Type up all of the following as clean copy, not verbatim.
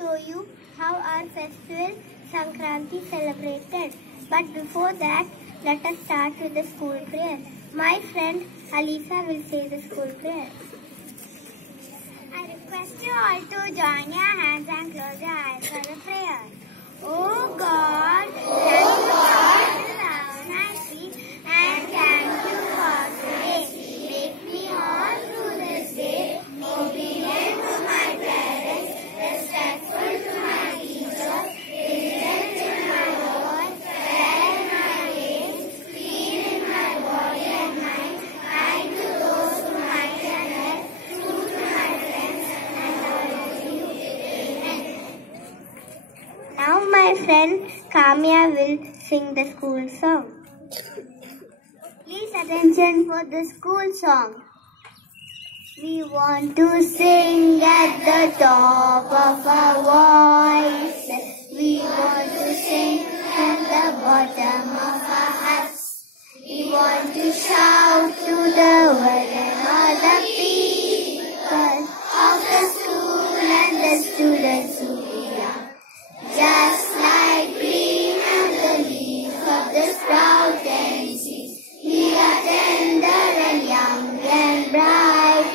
show you how our festival Sankranthi celebrated. But before that, let us start with the school prayer. My friend Alisa will say the school prayer. I request you all to join your hands and close your eyes for the prayer. Oh God, thank you for 2019 and thank you for today. Make me all through this day obedient to my parents, respectful to my teachers, diligent in my work, fair in my ways, clean in my body and mind, kind to those who might and help, true to my friends, and loyal to you. Amen. Now my friend Kamya will sing the school song. Please attention for the school song. We want to sing at the top of our voices. We want to sing at the bottom of our hearts. We want to shout to the world and all the people of the school and the students who we are. Just like green and the leaf of the sprouting seeds, we are tender and young and bright.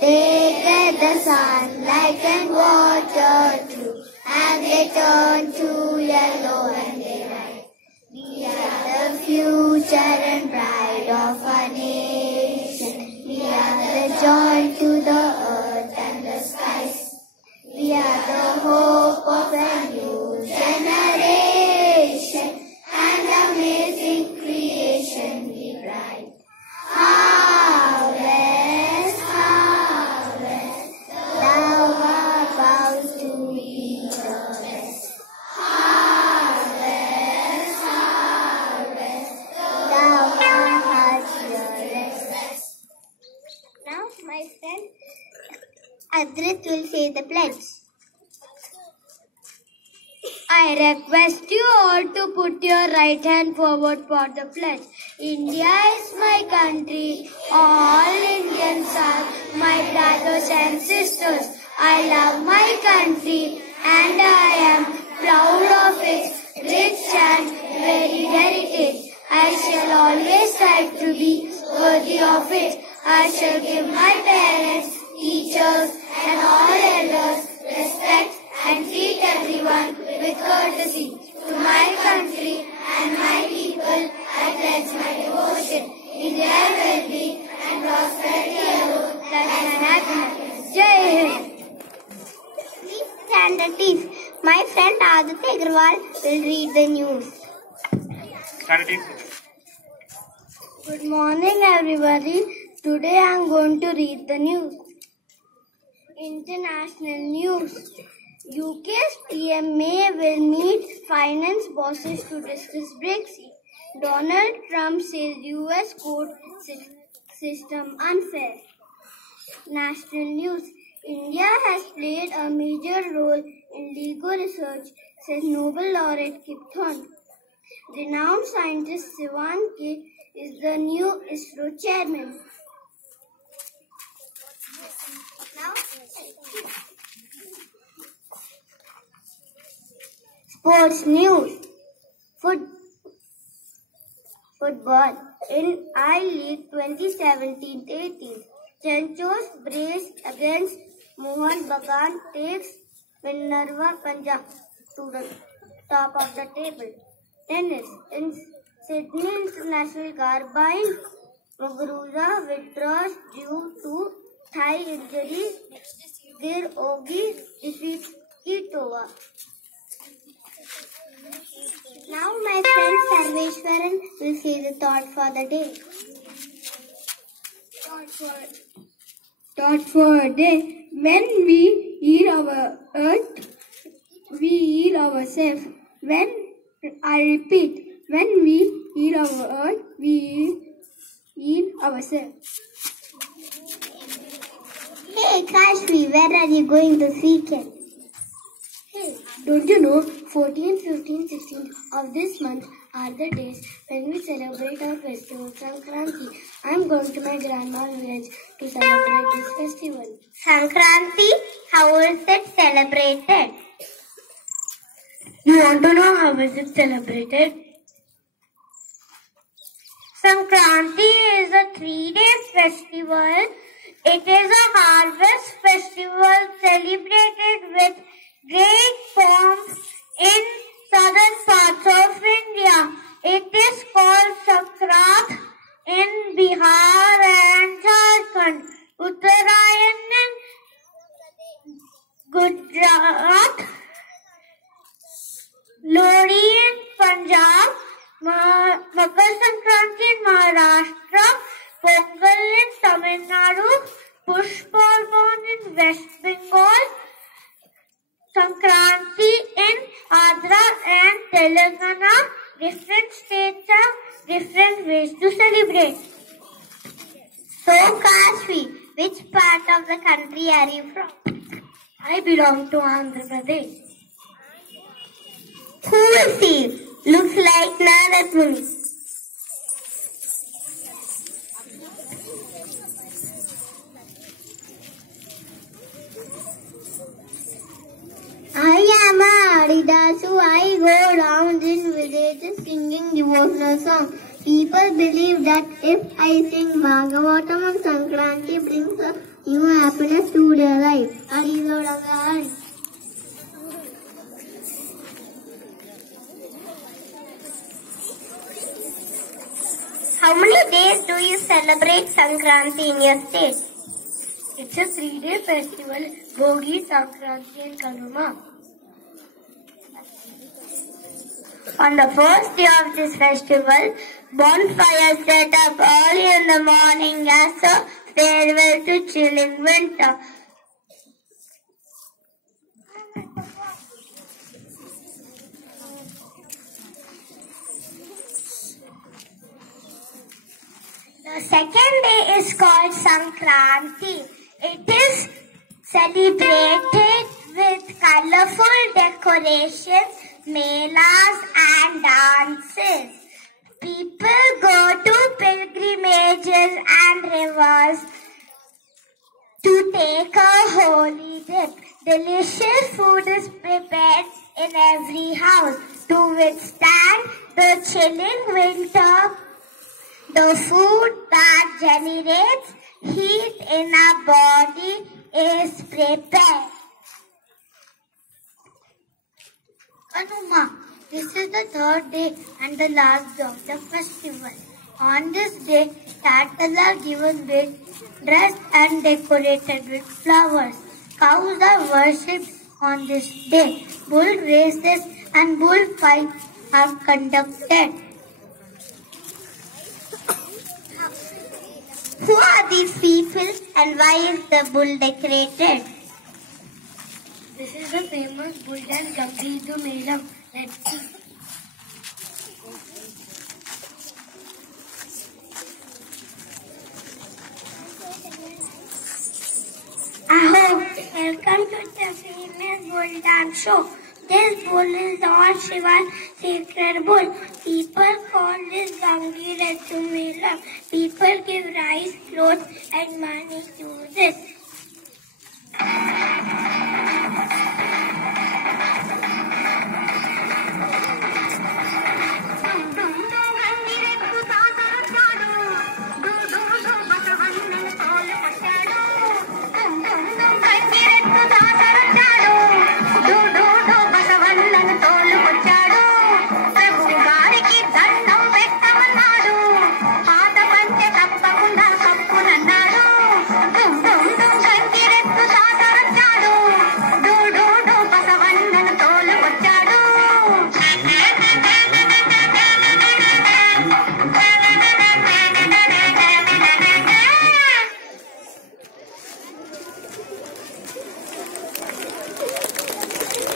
They get the sunlight and water too, and they turn to yellow and they rise. We are the future and pride of our nation. We are the joy to the earth and the skies. We are the hope of a new generation, and amazing creation we write. Harvest, harvest, thou art bound to be the best. Harvest, harvest, thou art fearless. Now my friend Adrit will say the pledge. I request you all to put your right hand forward for the pledge. India is my country. All Indians are my brothers and sisters. I love my country and I am proud of its rich and varied heritage. I shall always strive to be worthy of it. I shall give my parents, teachers and all elders respect and treat everyone with courtesy. To my country and my people, I pledge my devotion. In their well-being and prosperity alone, that I have happiness. Jai Hind. Please stand at ease. My friend Aditya Agrawal will read the news. Stand at ease. Good morning, everybody. Today I am going to read the news. International news. UK's PM May will meet finance bosses to discuss Brexit. Donald Trump says US court system unfair. National news. India has played a major role in legal research, says Nobel laureate Kip Thorne. Renowned scientist Sivan K is the new ISRO chairman. Now, sports news. Football. In I-League 2017-18, Chencho's brace against Mohan Bagan takes Minerva Punjab to the top of the table. Tennis. In Sydney International Garbine, Muguruza withdraws due to thigh injury. Girogi defeats Kitova. Now my friend Sarveshwaran will say the thought for the day. Thought for a day. When we heal our earth, we heal ourselves. I repeat, when we heal our earth, we heal ourselves. Hey Kashvi, where are you going this weekend? Hey, don't you know 14, 15, 16 of this month are the days when we celebrate our festival Sankranthi. I am going to my grandma's village to celebrate this festival. Sankranthi, how is it celebrated? You want to know how is it celebrated? Sankranthi is a 3-day festival. It is a harvest festival celebrated with great pomp in southern parts of India. It is called Sankranth in Bihar and Jharkhand, Uttarayan in Gujarat, Lodi in Punjab, Makar Sankranti in Maharashtra, Pongal in Tamil Nadu, Push Parvan in West Bengal, Sankranti in Andhra and Telangana. Different states have different ways to celebrate. So, Kashvi, which part of the country are you from? I belong to Andhra Pradesh. Who is he? Looks like Narad Muni. I am a Adidasu. I go around in villages singing devotional songs. People believe that if I sing Bhagavatam on Sankranti brings a new happiness to their life. Aridodagar. How many days do you celebrate Sankranti in your state? It's a 3-day festival, Bogi, Sankranti and Kanuma. On the first day of this festival, bonfires set up early in the morning as a farewell to chilling winter. The second day is called Sankranti. It is celebrated with colorful decorations, melas and dances. People go to pilgrimages and rivers to take a holy dip. Delicious food is prepared in every house to withstand the chilling winter. The food that generates heat in our body is prepared. Kanuma. This is the third day and the last day of the festival. On this day, cattle are given with dressed and decorated with flowers. Cows are worshipped on this day. Bull races and bullfights are conducted. Who are these people and why is the bull decorated? This is the famous bull dance Gambhidu Melam. Let's see. Aho, welcome to the famous bull dance show. This bull is Lord Shiva's sacred bull. People call this Gambhidu Melam. People give rice, clothes and money to this.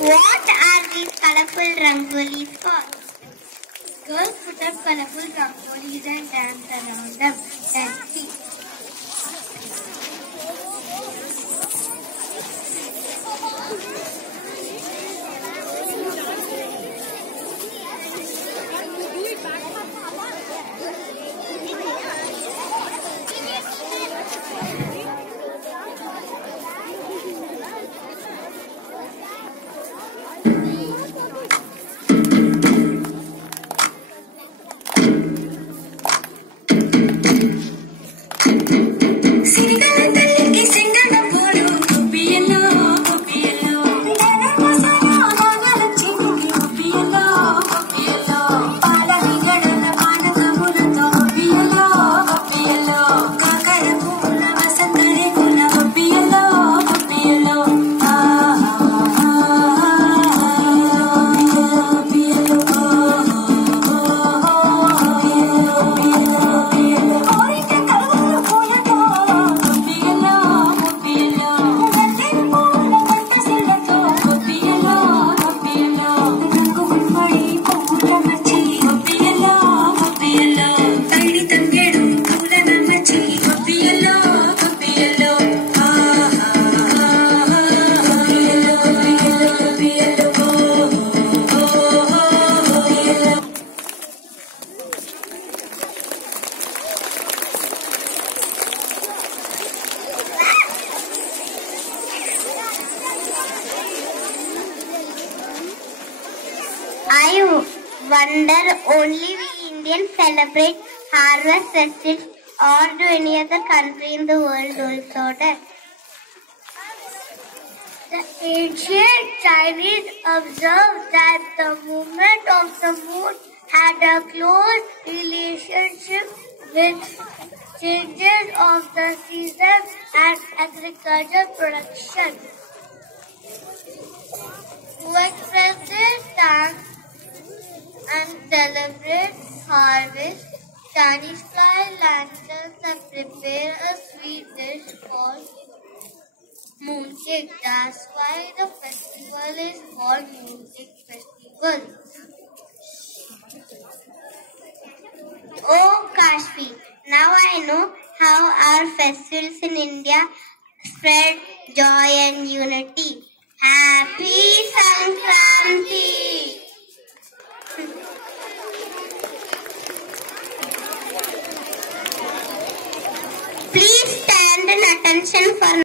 What are these colorful rangolis for? Girls put up colorful rangolis and dance around them. Let's see. I wonder, only we Indians celebrate harvest festival, or do any other country in the world do it so that? The ancient Chinese observed that the movement of the moon had a close relationship with changes of the season and agricultural production. To express their thanks and celebrate harvest, Chinese fly lanterns and prepare a sweet dish called mooncake. That's why the festival is called Mooncake Festival. Oh Kashfi, now I know how our festivals in India spread joy and unity. Happy Sankranthi! Please stand in attention for